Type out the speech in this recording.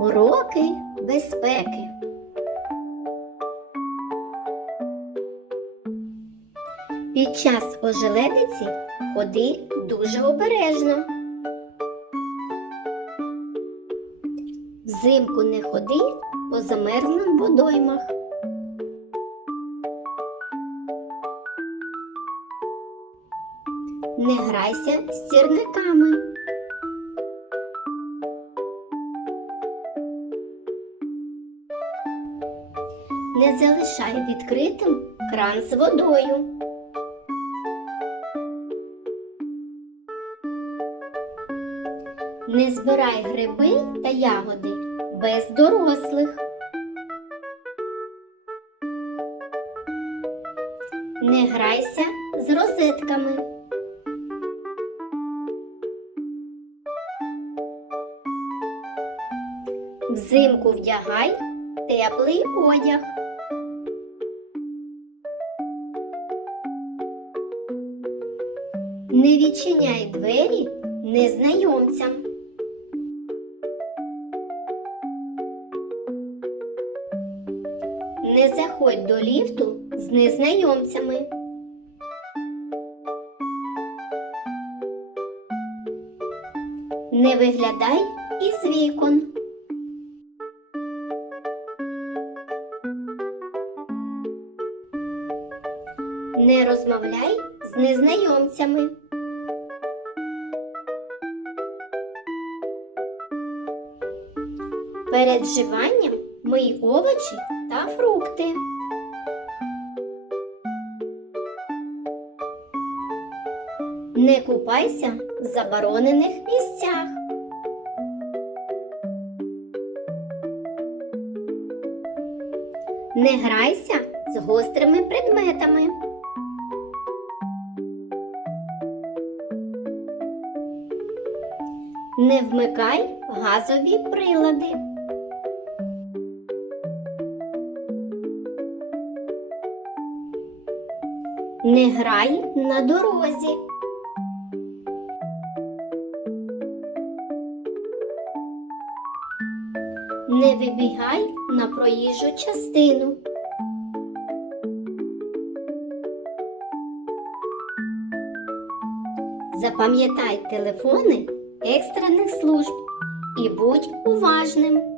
Уроки безпеки. Під час ожеледиці ходи дуже обережно. Взимку не ходи по замерзлим водоймах. Не грайся з сірниками. Не залишай відкритим кран з водою. Не збирай гриби та ягоди без дорослих. Не грайся з розетками. Взимку вдягай теплий одяг. Не відчиняй двері незнайомцям. Не заходь до ліфту з незнайомцями. Не виглядай із вікон. Не розмовляй з незнайомцями. Перед вживанням мий овочі та фрукти. Не купайся в заборонених місцях. Не грайся з гострими предметами. Не вмикай газові прилади. Не грай на дорозі. Не вибігай на проїжджу частину. Запам'ятай телефони екстрених служб і будь уважним.